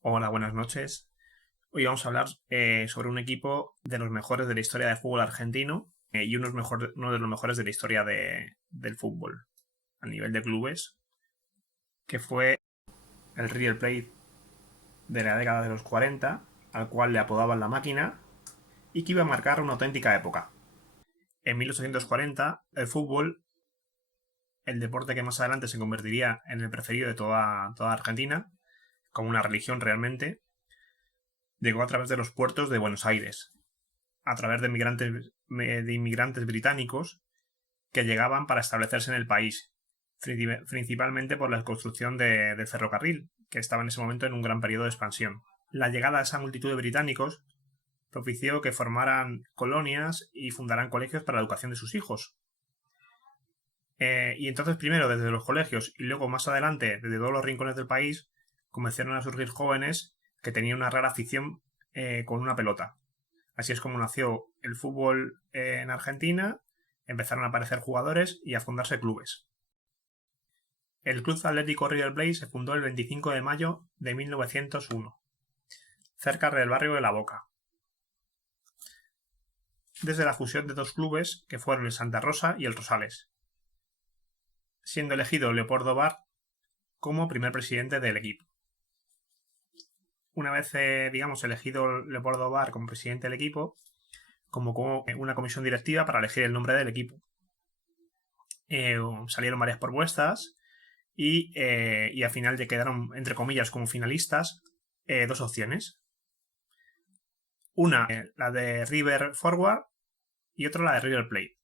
Hola, buenas noches. Hoy vamos a hablar sobre un equipo de los mejores de la historia del fútbol argentino y uno de los mejores de la historia del fútbol a nivel de clubes, que fue el River Plate de la década de los 40, al cual le apodaban la máquina y que iba a marcar una auténtica época. En 1840, el fútbol, el deporte que más adelante se convertiría en el preferido de toda Argentina, como una religión realmente, llegó a través de los puertos de Buenos Aires, a través de inmigrantes británicos que llegaban para establecerse en el país, principalmente por la construcción del ferrocarril, que estaba en ese momento en un gran periodo de expansión. La llegada de esa multitud de británicos propició que formaran colonias y fundaran colegios para la educación de sus hijos. Y entonces primero desde los colegios y luego más adelante desde todos los rincones del país comenzaron a surgir jóvenes que tenían una rara afición con una pelota. Así es como nació el fútbol en Argentina, empezaron a aparecer jugadores y a fundarse clubes. El Club Atlético River Plate se fundó el 25 de mayo de 1901, cerca del barrio de La Boca, desde la fusión de dos clubes que fueron el Santa Rosa y el Rosales, siendo elegido Leopoldo Bar como primer presidente del equipo. Una vez, elegido Leopoldo Bar como presidente del equipo, convocó una comisión directiva para elegir el nombre del equipo. Salieron varias propuestas y al final ya quedaron, entre comillas, como finalistas dos opciones. Una, la de River Forward, y otra la de River Plate.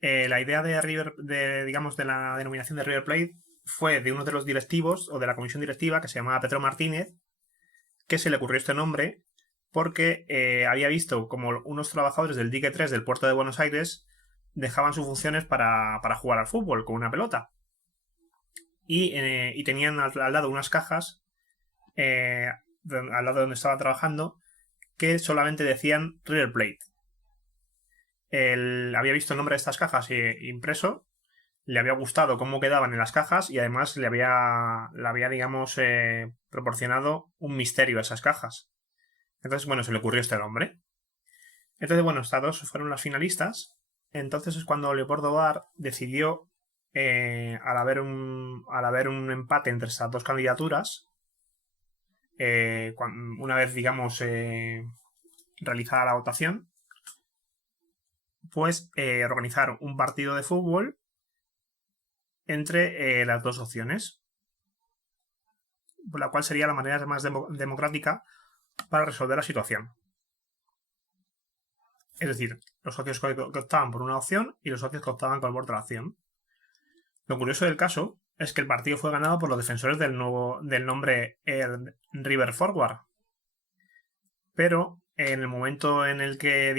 La idea de la denominación de River Plate fue de uno de los directivos o de la comisión directiva, que se llamaba Pedro Martínez, que se le ocurrió este nombre porque había visto como unos trabajadores del dique 3 del puerto de Buenos Aires dejaban sus funciones para jugar al fútbol con una pelota. Y tenían al lado unas cajas, al lado de donde estaba trabajando, que solamente decían River Plate. Él había visto el nombre de estas cajas impreso, le había gustado cómo quedaban en las cajas y además le había proporcionado un misterio a esas cajas. Entonces, se le ocurrió este nombre. Entonces, estas dos fueron las finalistas. Entonces es cuando Leopoldo Bar decidió, al haber un empate entre estas dos candidaturas, una vez, realizada la votación, pues organizar un partido de fútbol entre las dos opciones, la cual sería la manera más democrática para resolver la situación. Es decir, los socios que optaban por una opción y los socios que optaban por otra opción. Lo curioso del caso es que el partido fue ganado por los defensores del nombre River Forward. Pero en el momento en el que,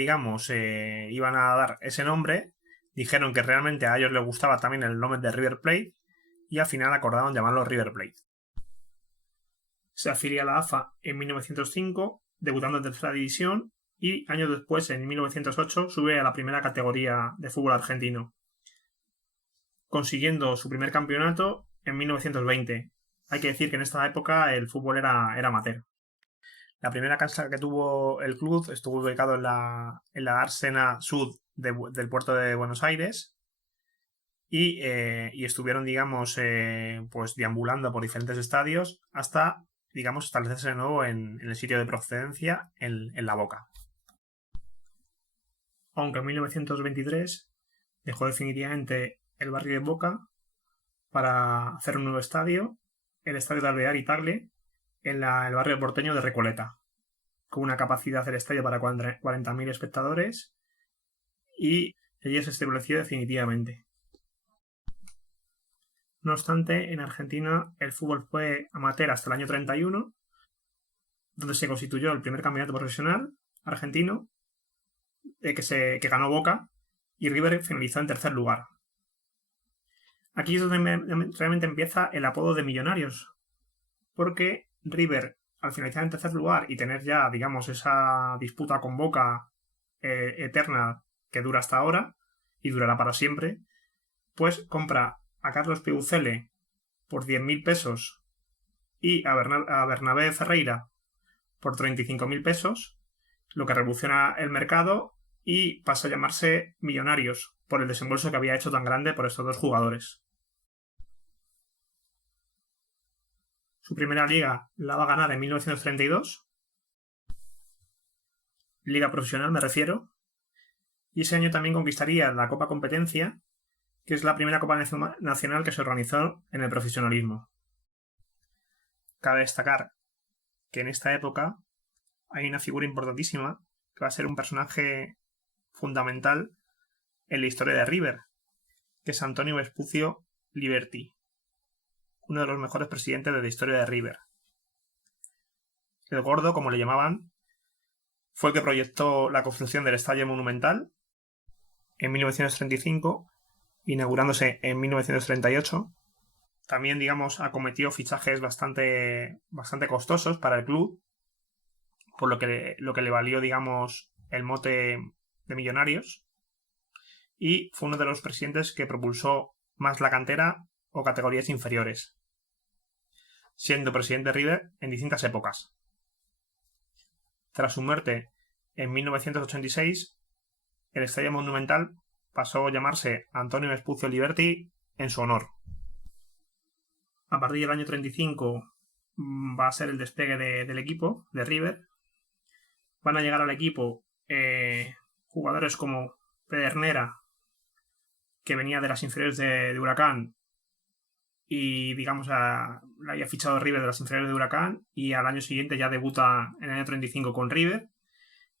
iban a dar ese nombre, dijeron que realmente a ellos les gustaba también el nombre de River Plate y al final acordaron llamarlo River Plate. Se afilia a la AFA en 1905, debutando en tercera división, y años después, en 1908, sube a la primera categoría de fútbol argentino, consiguiendo su primer campeonato en 1920. Hay que decir que en esta época el fútbol era amateur. La primera cancha que tuvo el club estuvo ubicado en la dársena sud del puerto de Buenos Aires y estuvieron, pues deambulando por diferentes estadios hasta, establecerse de nuevo en el sitio de procedencia en La Boca. Aunque en 1923 dejó definitivamente el barrio de Boca para hacer un nuevo estadio, el Estadio de Alvear y Tagle, en el barrio porteño de Recoleta, con una capacidad del estadio para 40.000 espectadores, y allí se estableció definitivamente. No obstante, en Argentina el fútbol fue amateur hasta el año 31, donde se constituyó el primer campeonato profesional argentino, que ganó Boca, y River finalizó en tercer lugar. Aquí es donde realmente empieza el apodo de Millonarios, porque River, al finalizar en tercer lugar y tener ya, esa disputa con Boca eterna que dura hasta ahora y durará para siempre, pues compra a Carlos Peucelle por 10.000 pesos y a Bernabé Ferreira por 35.000 pesos, lo que revoluciona el mercado y pasa a llamarse Millonarios por el desembolso que había hecho tan grande por estos dos jugadores. Su primera liga la va a ganar en 1932, liga profesional me refiero, y ese año también conquistaría la Copa Competencia, que es la primera Copa Nacional que se organizó en el profesionalismo. Cabe destacar que en esta época hay una figura importantísima que va a ser un personaje fundamental en la historia de River, que es Antonio Vespucio Liberti, uno de los mejores presidentes de la historia de River. El Gordo, como le llamaban, fue el que proyectó la construcción del Estadio Monumental en 1935, inaugurándose en 1938. También, digamos, acometió fichajes bastante costosos para el club, por lo que le valió, digamos, el mote de Millonarios. Y fue uno de los presidentes que propulsó más la cantera o categorías inferiores, siendo presidente de River en distintas épocas. Tras su muerte en 1986, el Estadio Monumental pasó a llamarse Antonio Vespucio Liberti en su honor. A partir del año 35 va a ser el despegue del equipo, de River. Van a llegar al equipo jugadores como Pedernera, que venía de las inferiores de Huracán, y digamos la había fichado River de las inferiores de Huracán, y al año siguiente ya debuta en el año 35 con River,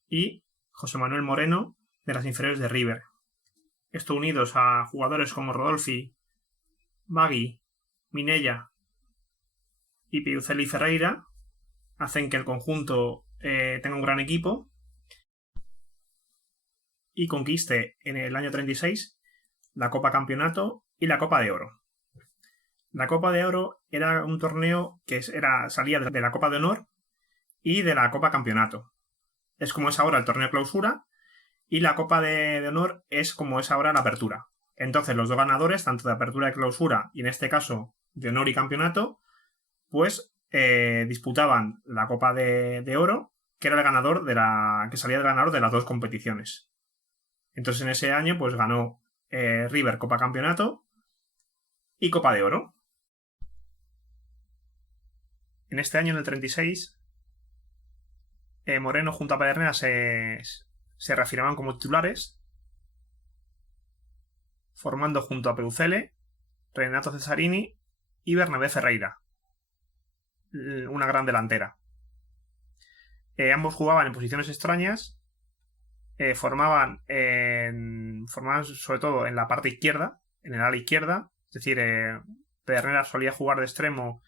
y José Manuel Moreno de las inferiores de River. Esto unidos a jugadores como Rodolfi, Bagui, Minella y Piucelli Ferreira hacen que el conjunto tenga un gran equipo y conquiste en el año 36 la Copa Campeonato y la Copa de Oro. La Copa de Oro era un torneo que salía de la Copa de Honor y de la Copa Campeonato. Es como es ahora el torneo Clausura, y la Copa de Honor es como es ahora la Apertura. Entonces los dos ganadores, tanto de Apertura y Clausura, y en este caso de Honor y Campeonato, pues disputaban la Copa de Oro, que era el ganador que salía del ganador de las dos competiciones. Entonces en ese año pues ganó River Copa Campeonato y Copa de Oro. En este año, en el 36, Moreno junto a Pedernera se reafirmaban como titulares, formando junto a Peuzele, Renato Cesarini y Bernabé Ferreira una gran delantera. Ambos jugaban en posiciones extrañas, formaban sobre todo en la parte izquierda, en el ala izquierda, es decir, Pedernera solía jugar de extremo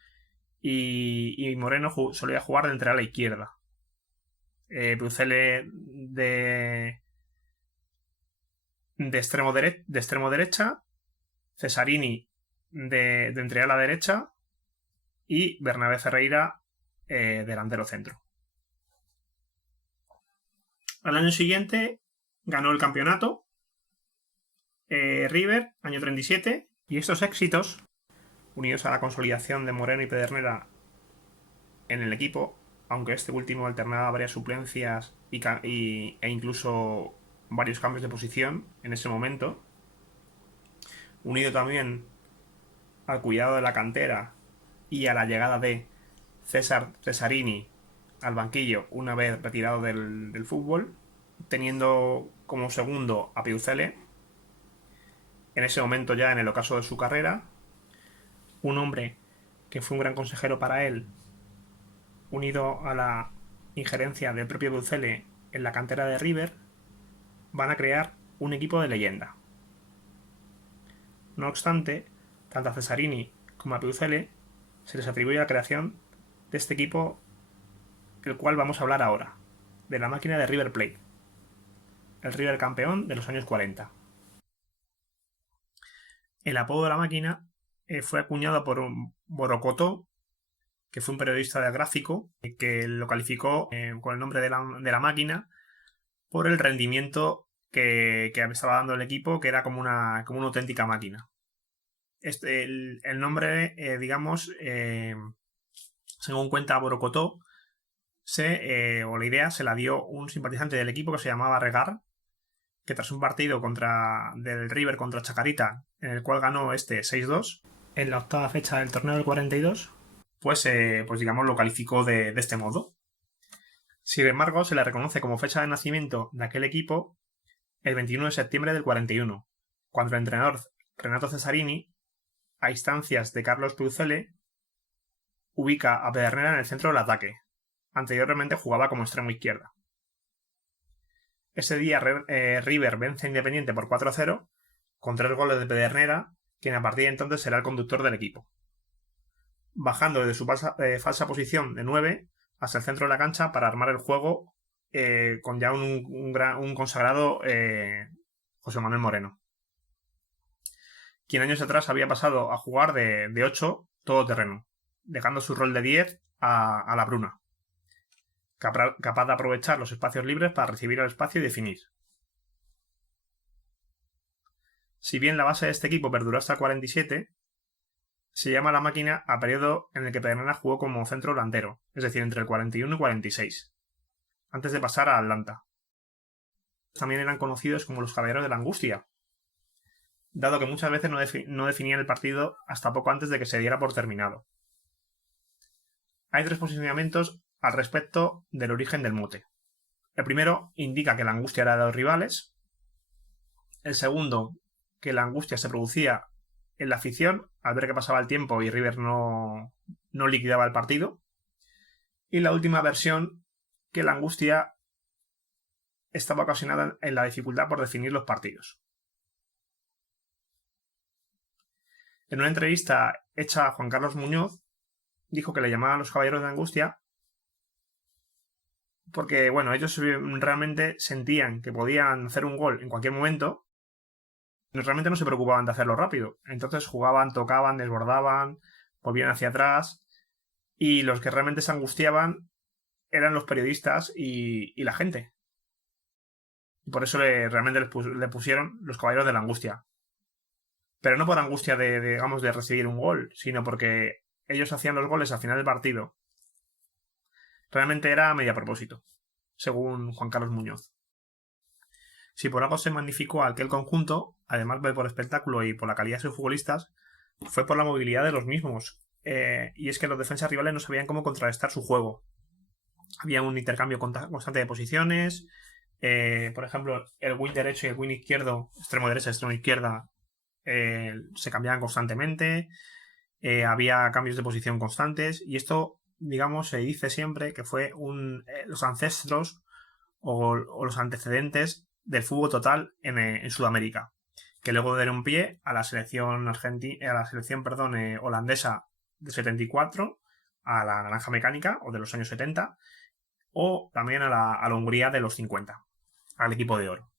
y Moreno solía jugar de entre ala izquierda. Peuzele de extremo derecha, Cesarini de entre ala derecha y Bernabé Ferreira delantero centro. Al año siguiente ganó el campeonato River, año 37, y estos éxitos, unidos a la consolidación de Moreno y Pedernera en el equipo, aunque este último alternaba varias suplencias e incluso varios cambios de posición en ese momento, unido también al cuidado de la cantera y a la llegada de Cesarini al banquillo una vez retirado del fútbol, teniendo como segundo a Peuzele, en ese momento ya en el ocaso de su carrera, un hombre que fue un gran consejero para él, unido a la injerencia del propio Peuzele en la cantera de River, van a crear un equipo de leyenda. No obstante, tanto a Cesarini como a Peuzele se les atribuye la creación de este equipo, el cual vamos a hablar ahora, de la máquina de River Plate, el River campeón de los años 40. El apodo de la máquina fue acuñado por Borocotó, que fue un periodista de gráfico, que lo calificó con el nombre de la máquina por el rendimiento que estaba dando el equipo, que era como una auténtica máquina. El nombre, digamos, Según cuenta Borocotó, la idea se la dio un simpatizante del equipo que se llamaba Regar, que tras un partido del River contra Chacarita, en el cual ganó 6-2, en la octava fecha del torneo del 42, pues digamos lo calificó de este modo. Sin embargo, se le reconoce como fecha de nacimiento de aquel equipo el 21 de septiembre del 41, cuando el entrenador Renato Cesarini, a instancias de Carlos Peuzelle, ubica a Pedernera en el centro del ataque. Anteriormente jugaba como extremo izquierda. Ese día River vence a Independiente por 4-0, con 3 goles de Pedernera, quien a partir de entonces será el conductor del equipo. Bajando desde su falsa posición de 9 hasta el centro de la cancha para armar el juego con ya un consagrado José Manuel Moreno, quien años atrás había pasado a jugar de 8 todoterreno, dejando su rol de 10 a la Bruna, capaz de aprovechar los espacios libres para recibir el espacio y definir. Si bien la base de este equipo perduró hasta el 47, se llama la máquina a periodo en el que Pedernera jugó como centro delantero, es decir, entre el 41 y 46, antes de pasar a Atlanta. También eran conocidos como los Caballeros de la Angustia, dado que muchas veces no definían el partido hasta poco antes de que se diera por terminado. Hay 3 posicionamientos al respecto del origen del mote. El primero indica que la angustia era de los rivales. El segundo, que la angustia se producía en la afición al ver que pasaba el tiempo y River no liquidaba el partido. Y la última versión, que la angustia estaba ocasionada en la dificultad por definir los partidos. En una entrevista hecha a Juan Carlos Muñoz, dijo que le llamaban los Caballeros de la Angustia porque, ellos realmente sentían que podían hacer un gol en cualquier momento. Realmente no se preocupaban de hacerlo rápido. Entonces jugaban, tocaban, desbordaban, volvían hacia atrás. Y los que realmente se angustiaban eran los periodistas y la gente. Y por eso realmente le pusieron los Caballeros de la Angustia. Pero no por angustia de recibir un gol, sino porque ellos hacían los goles al final del partido. Realmente era a medio propósito, según Juan Carlos Muñoz. Si por algo se magnificó a aquel conjunto, además de por espectáculo y por la calidad de sus futbolistas, fue por la movilidad de los mismos. Y es que los defensas rivales no sabían cómo contrarrestar su juego. Había un intercambio constante de posiciones. Por ejemplo, el wing derecho y el wing izquierdo, extremo derecha, extremo izquierda, se cambiaban constantemente. Había cambios de posición constantes. Y esto, se dice siempre que fue los ancestros o los antecedentes del fútbol total en Sudamérica, que luego dieron pie a la selección holandesa de 74, a la naranja mecánica o de los años 70, o también a la Hungría de los 50, al equipo de oro.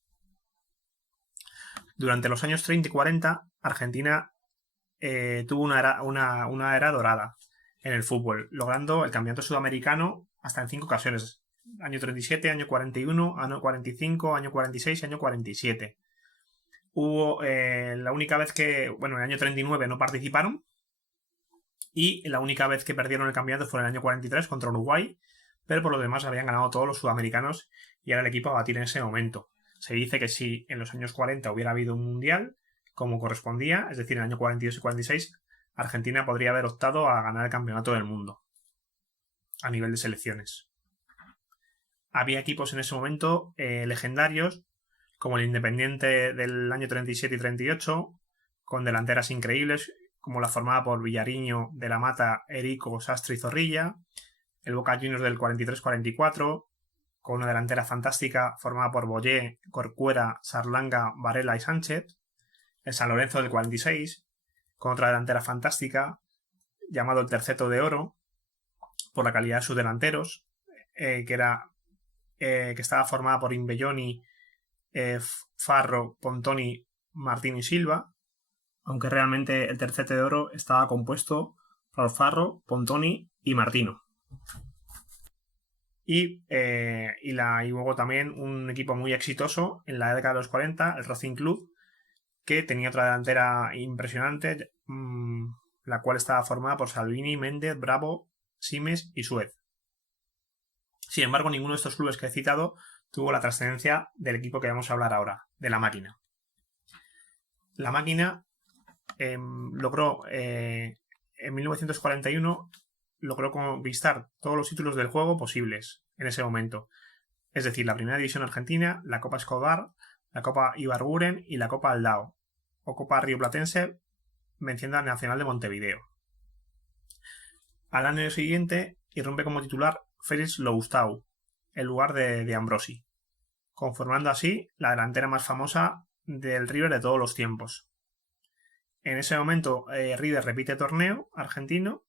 Durante los años 30 y 40, Argentina tuvo una era dorada en el fútbol, logrando el campeonato sudamericano hasta en 5 ocasiones. Año 37, año 41, año 45, año 46 y año 47. Hubo la única vez que, en el año 39 no participaron, y la única vez que perdieron el campeonato fue en el año 43 contra Uruguay, pero por lo demás habían ganado todos los sudamericanos y era el equipo a batir en ese momento. Se dice que si en los años 40 hubiera habido un mundial, como correspondía, es decir, en el año 42 y 46, Argentina podría haber optado a ganar el campeonato del mundo a nivel de selecciones. Había equipos en ese momento legendarios, como el Independiente del año 37 y 38, con delanteras increíbles, como la formada por Villariño, De la Mata, Erico, Sastre y Zorrilla, el Boca Juniors del 43-44, con una delantera fantástica formada por Boyé, Corcuera, Sarlanga, Varela y Sánchez, el San Lorenzo del 46, con otra delantera fantástica, llamado el Terceto de Oro, por la calidad de sus delanteros, que estaba formada por Imbelloni, Farro, Pontoni, Martín y Silva, aunque realmente el Tercete de Oro estaba compuesto por Farro, Pontoni y Martino. Y luego también un equipo muy exitoso en la década de los 40, el Racing Club, que tenía otra delantera impresionante, la cual estaba formada por Salvini, Méndez, Bravo, Simes y Suez. Sin embargo, ninguno de estos clubes que he citado tuvo la trascendencia del equipo que vamos a hablar ahora, de La Máquina. La Máquina logró, en 1941, logró conquistar todos los títulos del juego posibles en ese momento. Es decir, la Primera División Argentina, la Copa Escobar, la Copa Ibarguren y la Copa Aldao, o Copa Rioplatense, venciendo al Nacional de Montevideo. Al año siguiente irrumpe como titular Félix Loustau, en lugar de Ambrosi, conformando así la delantera más famosa del River de todos los tiempos. En ese momento River repite torneo argentino,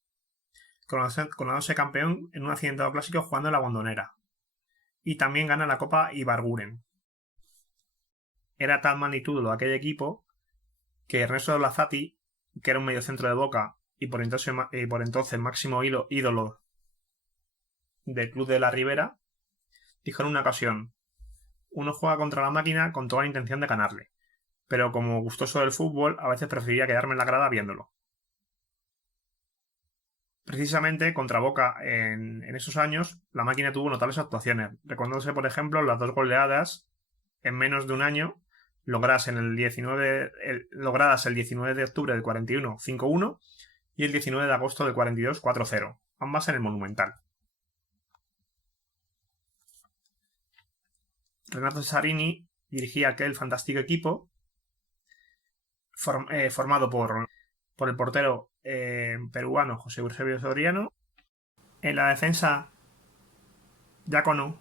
coronándose campeón en un accidentado clásico jugando en La Bombonera, y también gana la Copa Ibarguren. Era tal magnitud aquel equipo que Ernesto Lazzati, que era un mediocentro de Boca y por entonces máximo ídolo del club de la Ribera, dijo en una ocasión: uno juega contra La Máquina con toda la intención de ganarle, pero como gustoso del fútbol a veces preferiría quedarme en la grada viéndolo. Precisamente contra Boca en esos años La Máquina tuvo notables actuaciones, recordándose por ejemplo las 2 goleadas en menos de un año logradas el 19 de octubre del 41 5-1 y el 19 de agosto del 42 4-0, ambas en el Monumental. Renato Cesarini dirigía aquel fantástico equipo formado por el portero peruano José Eusebio Soriano. En la defensa, Giacono,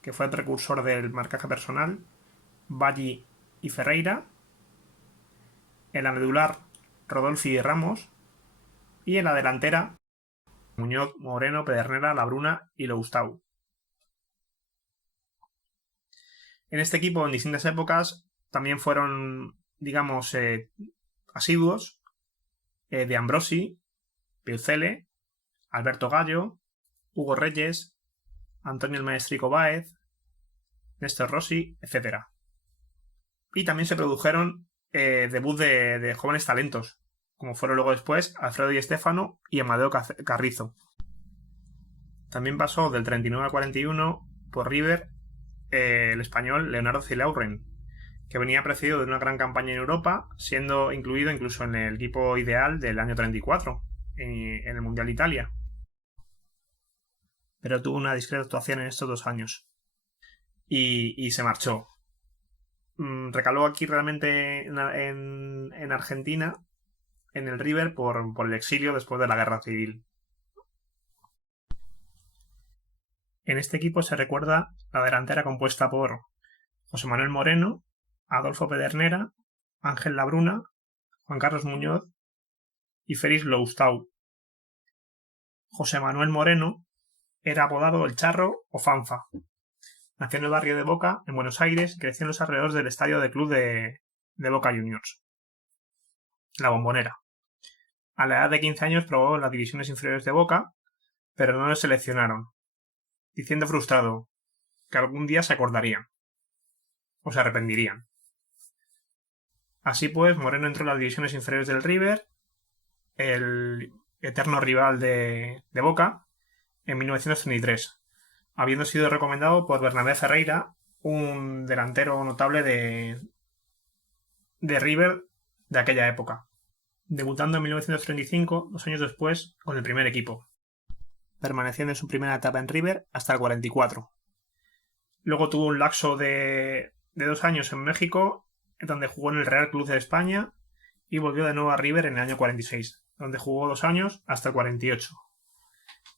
que fue el precursor del marcaje personal, Baggi y Ferreira. En la medular, Rodolfi y Ramos. Y en la delantera, Muñoz, Moreno, Pedernera, Labruna y Loustau. En este equipo, en distintas épocas, también fueron, digamos, asiduos de Ambrosi, Piucele, Alberto Gallo, Hugo Reyes, Antonio el Maestrico Báez, Néstor Rossi, etc. Y también se produjeron debut de jóvenes talentos, como fueron luego después Alfredo Di Stéfano y Amadeo Carrizo. También pasó del 39 al 41 por River el español Leonardo Zilaurren, que venía precedido de una gran campaña en Europa, siendo incluido incluso en el equipo ideal del año 34, en el Mundial de Italia. Pero tuvo una discreta actuación en estos 2 años. Y se marchó. Recaló aquí realmente en Argentina, en el River, por el exilio después de la Guerra Civil. En este equipo se recuerda la delantera compuesta por José Manuel Moreno, Adolfo Pedernera, Ángel Labruna, Juan Carlos Muñoz y Félix Loustau. José Manuel Moreno era apodado El Charro o Fanfa. Nació en el barrio de Boca, en Buenos Aires, y creció en los alrededores del estadio del club de Boca Juniors, La Bombonera. A la edad de 15 años probó en las divisiones inferiores de Boca, pero no le seleccionaron, diciendo frustrado que algún día se acordarían o se arrepentirían. Así pues, Moreno entró en las divisiones inferiores del River, el eterno rival de Boca, en 1933, habiendo sido recomendado por Bernabé Ferreira, un delantero notable de River de aquella época, debutando en 1935, 2 años después, con el primer equipo, permaneciendo en su primera etapa en River hasta el 44. Luego tuvo un lapso de 2 años en México, donde jugó en el Real Club de España, y volvió de nuevo a River en el año 46, donde jugó 2 años hasta el 48.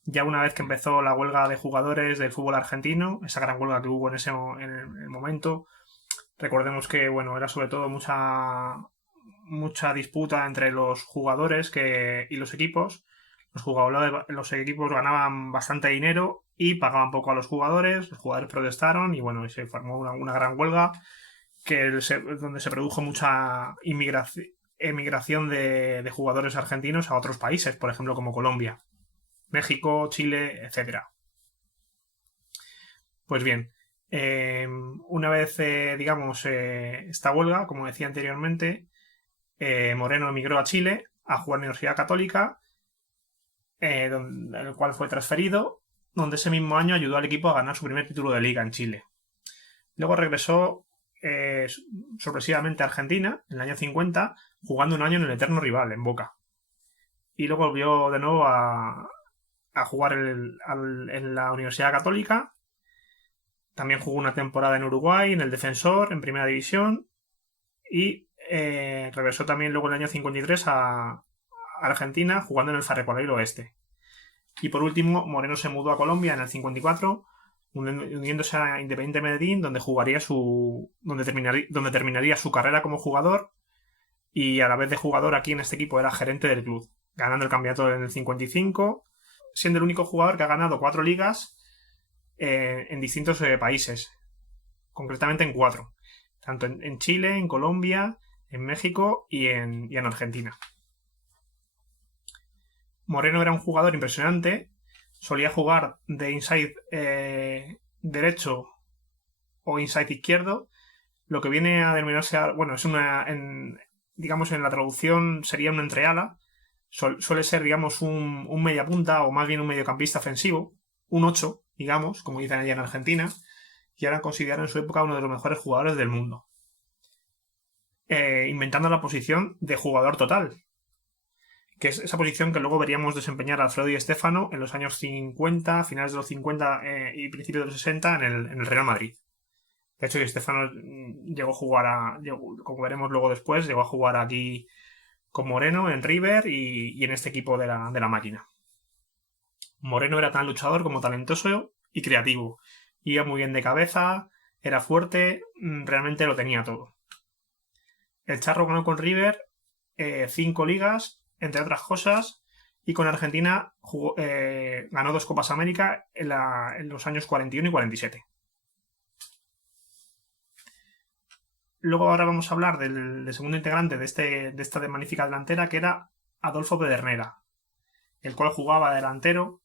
Ya una vez que empezó la huelga de jugadores del fútbol argentino, esa gran huelga que hubo en el momento, recordemos que era sobre todo mucha disputa entre los jugadores y los equipos. Los equipos ganaban bastante dinero y pagaban poco a los jugadores protestaron y se formó una gran huelga donde se produjo mucha emigración de jugadores argentinos a otros países, por ejemplo como Colombia, México, Chile, etc. Pues bien, una vez, esta huelga, como decía anteriormente, Moreno emigró a Chile a jugar en la Universidad Católica, el cual fue transferido, donde ese mismo año ayudó al equipo a ganar su primer título de liga en Chile. Luego regresó sorpresivamente a Argentina en el año 50, jugando un año en el eterno rival, en Boca. Y luego volvió de nuevo a jugar en la Universidad Católica. También jugó una temporada en Uruguay, en el Defensor, en Primera División. Y regresó también luego en el año 53 a Argentina, jugando en el Ferrocarril Oeste. Y por último, Moreno se mudó a Colombia en el 54, uniéndose a Independiente Medellín, donde terminaría su carrera como jugador, y a la vez de jugador aquí en este equipo era gerente del club, ganando el campeonato en el 55, siendo el único jugador que ha ganado 4 ligas en distintos países, concretamente en 4, tanto en Chile, en Colombia, en México y en Argentina. Moreno era un jugador impresionante, solía jugar de inside derecho o inside izquierdo, lo que viene a denominarse, bueno, es digamos en la traducción sería un entreala, suele ser, digamos, un media punta o más bien un mediocampista ofensivo, un 8, digamos, como dicen allá en Argentina, y ahora considerado en su época uno de los mejores jugadores del mundo, inventando la posición de jugador total, que es esa posición que luego veríamos desempeñar Alfredo Di Stéfano en los años 50, finales de los 50 y principios de los 60 en el Real Madrid. De hecho, Di Stéfano llegó a jugar como veremos luego después, llegó a jugar aquí con Moreno en River y en este equipo de la máquina. Moreno era tan luchador como talentoso y creativo. Iba muy bien de cabeza, era fuerte, realmente lo tenía todo. El Charro ganó con River 5 ligas, entre otras cosas, y con Argentina ganó 2 Copas América en los años 41 y 47. Luego ahora vamos a hablar del segundo integrante de esta magnífica delantera, que era Adolfo Pedernera, el cual jugaba delantero,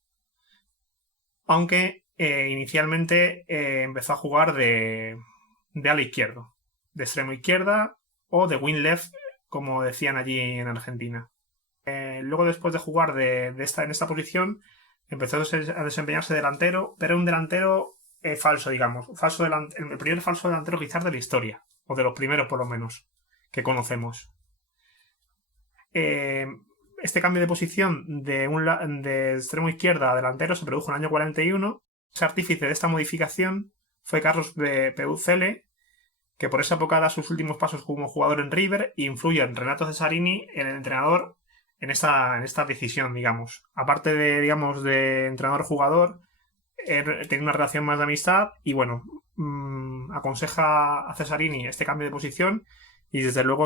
aunque inicialmente empezó a jugar de ala izquierdo, de extremo izquierda o de wing left, como decían allí en Argentina. Luego, después de jugar en esta posición, empezó a desempeñarse delantero, pero un delantero falso, digamos. El primer falso delantero quizás de la historia, o de los primeros por lo menos, que conocemos. Este cambio de posición de extremo izquierda a delantero se produjo en el año 41. Ese artífice de esta modificación fue Carlos Peuzelle, que por esa época da sus últimos pasos como jugador en River e influye en Renato Cesarini, el entrenador, en esta decisión, digamos. Aparte de entrenador-jugador, tiene una relación más de amistad y, bueno, aconseja a Cesarini este cambio de posición y, desde luego,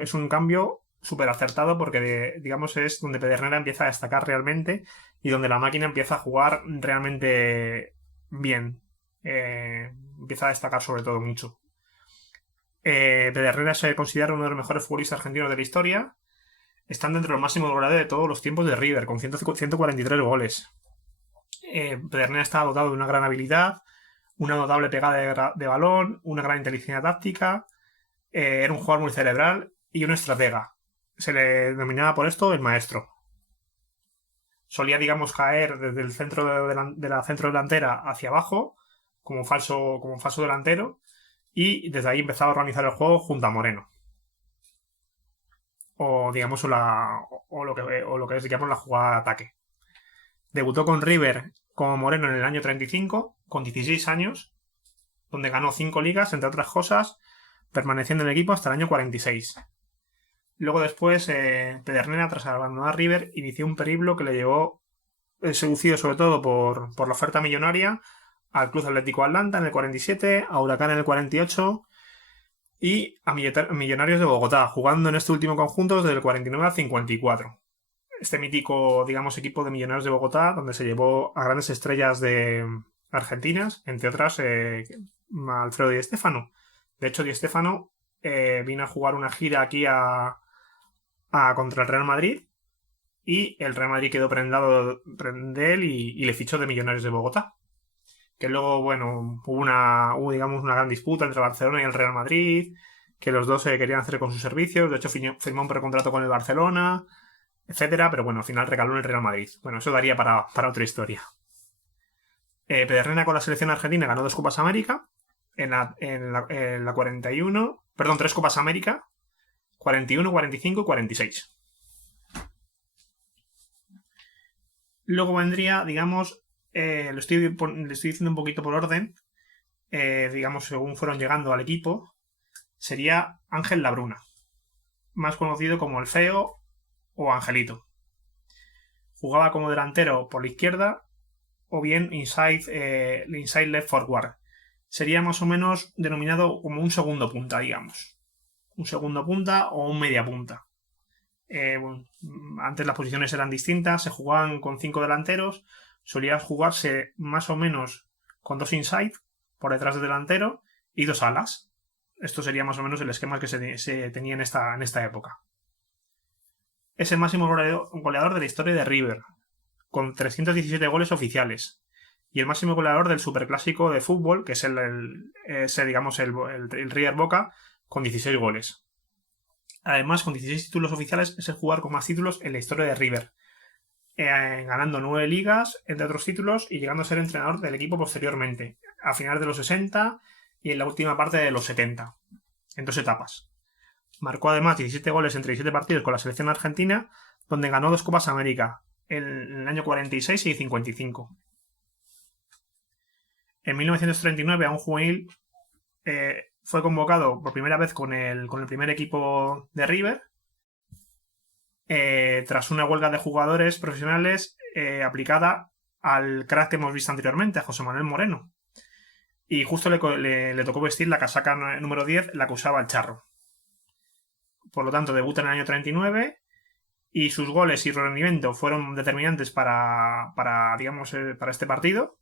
es un cambio súper acertado porque, digamos, es donde Pedernera empieza a destacar realmente y donde la máquina empieza a jugar realmente bien. Empieza a destacar sobre todo mucho. Pedernera se considera uno de los mejores futbolistas argentinos de la historia, estando entre los máximos goleadores de todos los tiempos de River, con 143 goles. Pedernera está dotado de una gran habilidad, una notable pegada de balón, una gran inteligencia táctica, era un jugador muy cerebral y un estratega. Se le denominaba por esto el maestro. Solía, digamos, caer desde el centro de la centro delantera hacia abajo, como falso delantero, y desde ahí empezaba a organizar el juego junto a Moreno. O digamos lo que es, digamos, la jugada de ataque. Debutó con River como Moreno en el año 35, con 16 años, donde ganó 5 ligas, entre otras cosas, permaneciendo en el equipo hasta el año 46. Luego después, Pedernera, tras abandonar River, inició un periplo que le llevó, seducido sobre todo por la oferta millonaria, al Club Atlético Atlanta en el 47, a Huracán en el 48 y a Millonarios de Bogotá, jugando en este último conjunto desde el 49 al 54. Este mítico, digamos, equipo de Millonarios de Bogotá, donde se llevó a grandes estrellas de argentinas, entre otras Alfredo Di Stéfano. De hecho, Di Stéfano vino a jugar una gira aquí contra el Real Madrid y el Real Madrid quedó prendado de él y le fichó de Millonarios de Bogotá. Que luego, bueno, hubo digamos una gran disputa entre Barcelona y el Real Madrid, que los dos se querían hacer con sus servicios. De hecho, firmó un precontrato con el Barcelona. etcétera, pero bueno, al final recaló en el Real Madrid. Bueno, eso daría para otra historia. Pederrena con la selección argentina ganó 2 Copas América, en la 41, perdón, 3 Copas América, 41, 45 y 46. Luego vendría, digamos, le estoy diciendo un poquito por orden, digamos, según fueron llegando al equipo, sería Ángel Labruna, más conocido como el Feo o Angelito. Jugaba como delantero por la izquierda o bien inside left forward. Sería más o menos denominado como un segundo punta, digamos. Un segundo punta o un media punta. Antes las posiciones eran distintas, se jugaban con 5 delanteros, solía jugarse más o menos con 2 inside por detrás del delantero y 2 alas. Esto sería más o menos el esquema que se tenía en esta época. Es el máximo goleador de la historia de River, con 317 goles oficiales, y el máximo goleador del superclásico de fútbol, que es el River Boca, con 16 goles. Además, con 16 títulos oficiales, es el jugador con más títulos en la historia de River, ganando 9 ligas, entre otros títulos, y llegando a ser entrenador del equipo posteriormente, a finales de los 60 y en la última parte de los 70, en 2 etapas. Marcó además 17 goles en 37 partidos con la selección argentina, donde ganó 2 Copas América, en el año 46 y 55. En 1939, a un juvenil, fue convocado por primera vez con el primer equipo de River, tras una huelga de jugadores profesionales aplicada al crack que hemos visto anteriormente, a José Manuel Moreno. Y justo le tocó vestir la casaca número 10, la que usaba el Charro. Por lo tanto, debuta en el año 39 y sus goles y rendimiento fueron determinantes para este partido,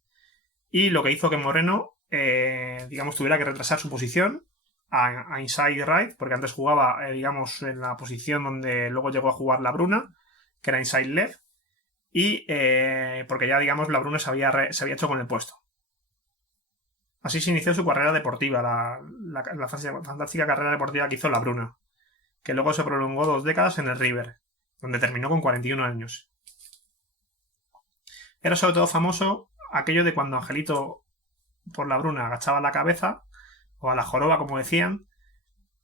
y lo que hizo que Moreno tuviera que retrasar su posición a inside right, porque antes jugaba en la posición donde luego llegó a jugar Labruna, que era inside left, y porque ya Labruna se había hecho con el puesto. Así se inició su carrera deportiva, la fantástica carrera deportiva que hizo Labruna, que luego se prolongó 2 décadas en el River, donde terminó con 41 años. Era sobre todo famoso aquello de cuando Angelito por Labruna agachaba la cabeza, o a la joroba, como decían,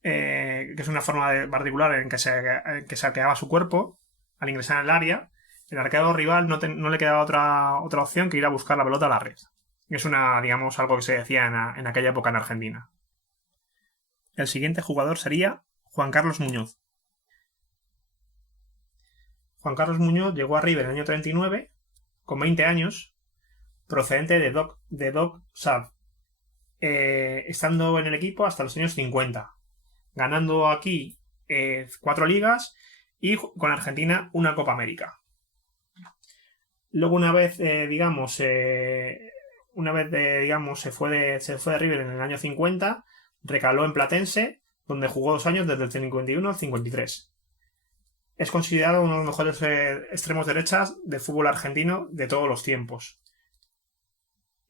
que es una forma particular en que se arqueaba su cuerpo al ingresar en el área. El arquero rival no le quedaba otra opción que ir a buscar la pelota a la red. Es algo que se decía en aquella época en Argentina. El siguiente jugador sería Juan Carlos Muñoz. Juan Carlos Muñoz llegó a River en el año 39, con 20 años, procedente de Dock Sud, estando en el equipo hasta los años 50, ganando aquí 4 ligas y con Argentina una Copa América. Luego una vez se fue de River en el año 50, recaló en Platense, donde jugó 2 años desde el 51 al 53. Es considerado uno de los mejores extremos derechas del fútbol argentino de todos los tiempos.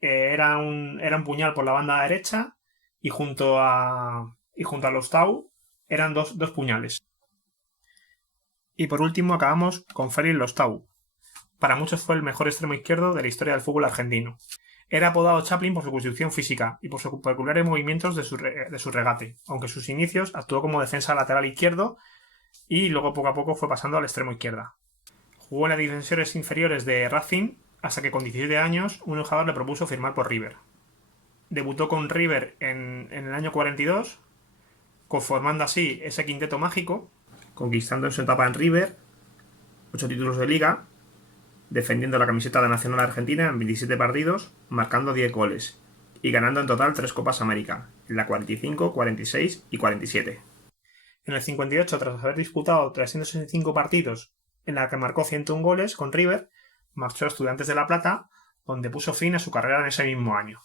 Era un puñal por la banda derecha y junto a los Tau eran dos puñales. Y por último acabamos con Félix Lostau. Para muchos fue el mejor extremo izquierdo de la historia del fútbol argentino. Era apodado Chaplin por su constitución física y por sus peculiares movimientos de su regate, aunque en sus inicios actuó como defensa lateral izquierdo y luego poco a poco fue pasando al extremo izquierda. Jugó en las divisiones inferiores de Racing hasta que con 17 años un jugador le propuso firmar por River. Debutó con River en el año 42, conformando así ese quinteto mágico, conquistando en su etapa en River 8 títulos de liga, defendiendo la camiseta de Nacional Argentina en 27 partidos, marcando 10 goles y ganando en total 3 Copas América, en la 45, 46 y 47. En el 58, tras haber disputado 365 partidos en la que marcó 101 goles con River, marchó a Estudiantes de La Plata, donde puso fin a su carrera en ese mismo año.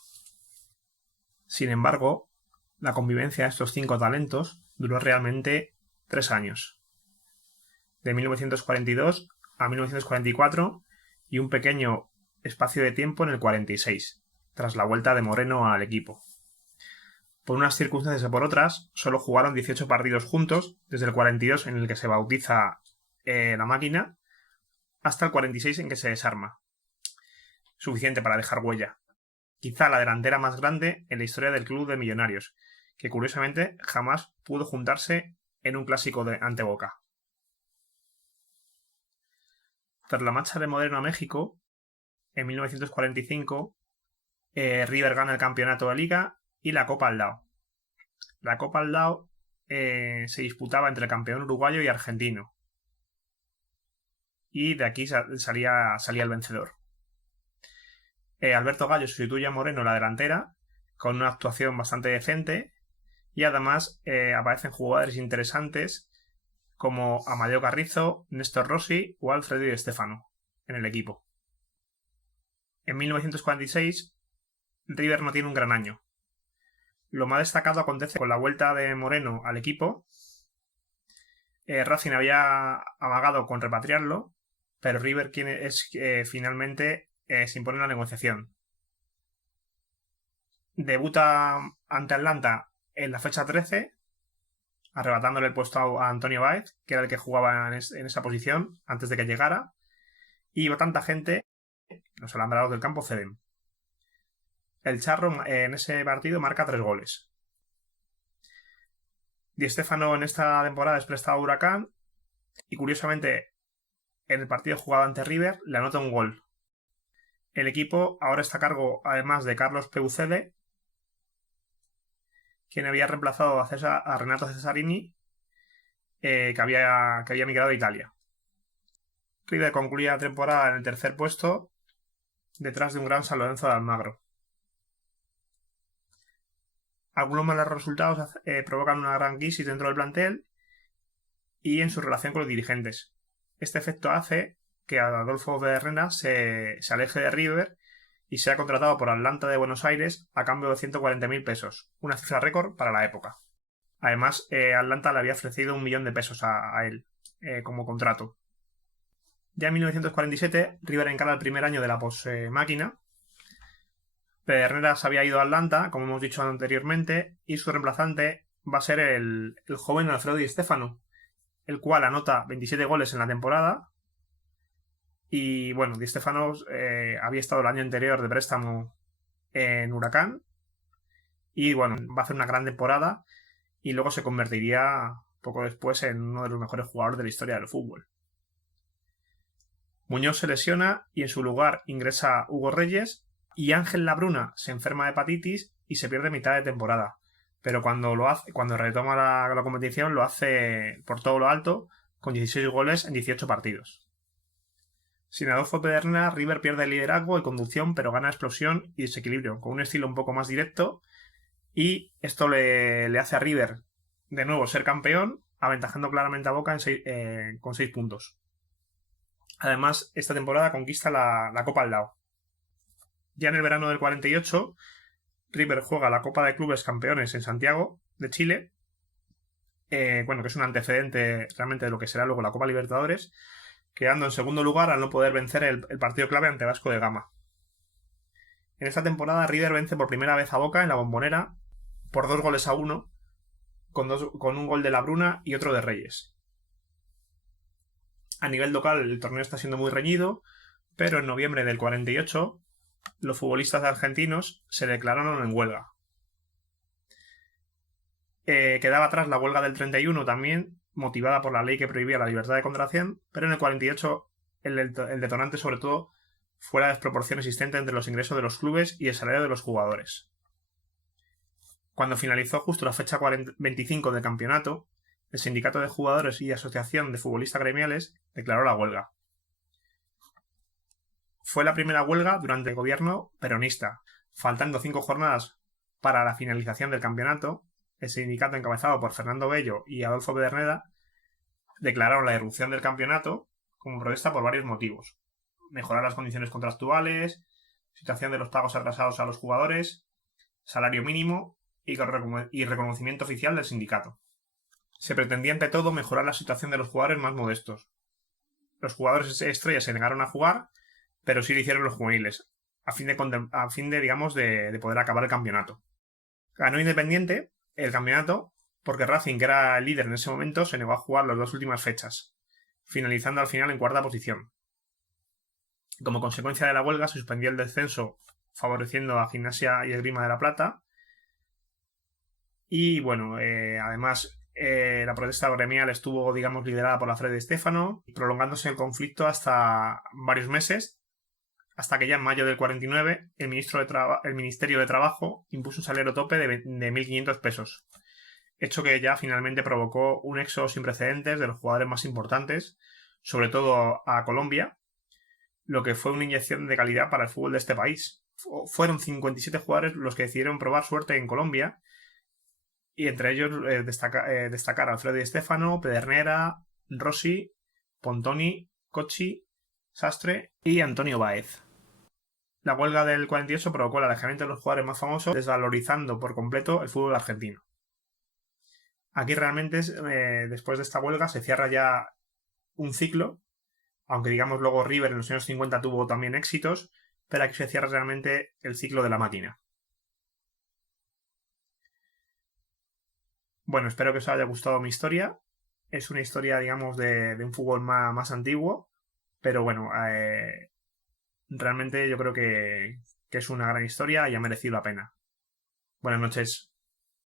Sin embargo, la convivencia de estos 5 talentos duró realmente 3 años, de 1942 a 1944 y un pequeño espacio de tiempo en el 46, tras la vuelta de Moreno al equipo. Por unas circunstancias o por otras, solo jugaron 18 partidos juntos, desde el 42 en el que se bautiza la máquina, hasta el 46 en que se desarma. Suficiente para dejar huella. Quizá la delantera más grande en la historia del club de Millonarios, que curiosamente jamás pudo juntarse en un clásico ante Boca. Tras la marcha de Moreno a México, en 1945, River gana el campeonato de Liga y la Copa Aldao. La Copa Aldao se disputaba entre el campeón uruguayo y argentino. Y de aquí salía el vencedor. Alberto Gallo sustituye a Moreno en la delantera con una actuación bastante decente y además aparecen jugadores interesantes como Amadeo Carrizo, Néstor Rossi o Alfredo Di Stéfano en el equipo. En 1946, River no tiene un gran año. Lo más destacado acontece con la vuelta de Moreno al equipo. Racing había amagado con repatriarlo, pero River finalmente se impone en la negociación. Debuta ante Atlanta en la fecha 13, arrebatándole el puesto a Antonio Báez, que era el que jugaba en esa posición antes de que llegara, y iba tanta gente, los alambrados del campo ceden. El Charro en ese partido marca 3 goles. Di Stéfano en esta temporada es prestado a Huracán y curiosamente en el partido jugado ante River le anota un gol. El equipo ahora está a cargo además de Carlos Peucede, quien había reemplazado a Renato Cesarini, que había migrado a Italia. River concluía la temporada en el tercer puesto, detrás de un gran San Lorenzo de Almagro. Algunos malos resultados provocan una gran crisis dentro del plantel y en su relación con los dirigentes. Este efecto hace que Adolfo Pedernera se aleje de River y sea contratado por Atlanta de Buenos Aires a cambio de 140.000 pesos, una cifra récord para la época. Además, Atlanta le había ofrecido 1 millón de pesos a él como contrato. Ya en 1947, River encara el primer año de la posmáquina. Pedernera se había ido a Atlanta, como hemos dicho anteriormente, y su reemplazante va a ser el joven Alfredo Di Stéfano, el cual anota 27 goles en la temporada. Y bueno, Di Stéfano había estado el año anterior de préstamo en Huracán y bueno, va a hacer una gran temporada y luego se convertiría poco después en uno de los mejores jugadores de la historia del fútbol. Muñoz se lesiona y en su lugar ingresa Hugo Reyes y Ángel Labruna se enferma de hepatitis y se pierde mitad de temporada. Pero cuando retoma la competición lo hace por todo lo alto con 16 goles en 18 partidos. Sin Adolfo Pedernera, River pierde el liderazgo y conducción, pero gana explosión y desequilibrio, con un estilo un poco más directo, y esto le hace a River de nuevo ser campeón, aventajando claramente a Boca con 6 puntos. Además, esta temporada conquista la Copa Aldao. Ya en el verano del 48, River juega la Copa de Clubes Campeones en Santiago de Chile, que es un antecedente realmente de lo que será luego la Copa Libertadores, quedando en segundo lugar al no poder vencer el partido clave ante Vasco de Gama. En esta temporada River vence por primera vez a Boca en la Bombonera por 2-1, con un gol de Labruna y otro de Reyes. A nivel local el torneo está siendo muy reñido, pero en noviembre del 48 los futbolistas argentinos se declararon en huelga. Quedaba atrás la huelga del 31 también, motivada por la ley que prohibía la libertad de contratación, pero en el 48 el detonante sobre todo fue la desproporción existente entre los ingresos de los clubes y el salario de los jugadores. Cuando finalizó justo la fecha 25 del campeonato, el Sindicato de Jugadores y Asociación de Futbolistas Gremiales declaró la huelga. Fue la primera huelga durante el gobierno peronista. Faltando 5 jornadas para la finalización del campeonato, el sindicato encabezado por Fernando Bello y Adolfo Pedernera declararon la irrupción del campeonato como protesta por varios motivos: mejorar las condiciones contractuales, situación de los pagos atrasados a los jugadores, salario mínimo y reconocimiento oficial del sindicato. Se pretendía ante todo mejorar la situación de los jugadores más modestos. Los jugadores estrellas se negaron a jugar, pero sí lo hicieron los juveniles, a fin de poder acabar el campeonato. Ganó Independiente el campeonato porque Racing, que era el líder en ese momento, se negó a jugar las 2 últimas fechas, finalizando al final en 4ª posición. Como consecuencia de la huelga se suspendió el descenso, favoreciendo a Gimnasia y Esgrima de la Plata. Y bueno, además la protesta gremial estuvo, digamos, liderada por la Fred Stefano, prolongándose el conflicto hasta varios meses, hasta que ya en mayo del 49 el Ministerio de Trabajo impuso un salario tope de 1.500 pesos, hecho que ya finalmente provocó un éxodo sin precedentes de los jugadores más importantes, sobre todo a Colombia, lo que fue una inyección de calidad para el fútbol de este país. Fueron 57 jugadores los que decidieron probar suerte en Colombia, y entre ellos destacar a Alfredo Di Stéfano, Pedernera, Rossi, Pontoni, Cocchi, Sastre y Antonio Báez. La huelga del 48 provocó el alejamiento de los jugadores más famosos, desvalorizando por completo el fútbol argentino. Aquí realmente, después de esta huelga, se cierra ya un ciclo, aunque digamos luego River en los años 50 tuvo también éxitos, pero aquí se cierra realmente el ciclo de la máquina. Bueno, espero que os haya gustado mi historia. Es una historia, digamos, de un fútbol más antiguo, pero bueno, realmente yo creo que es una gran historia y ha merecido la pena. Buenas noches.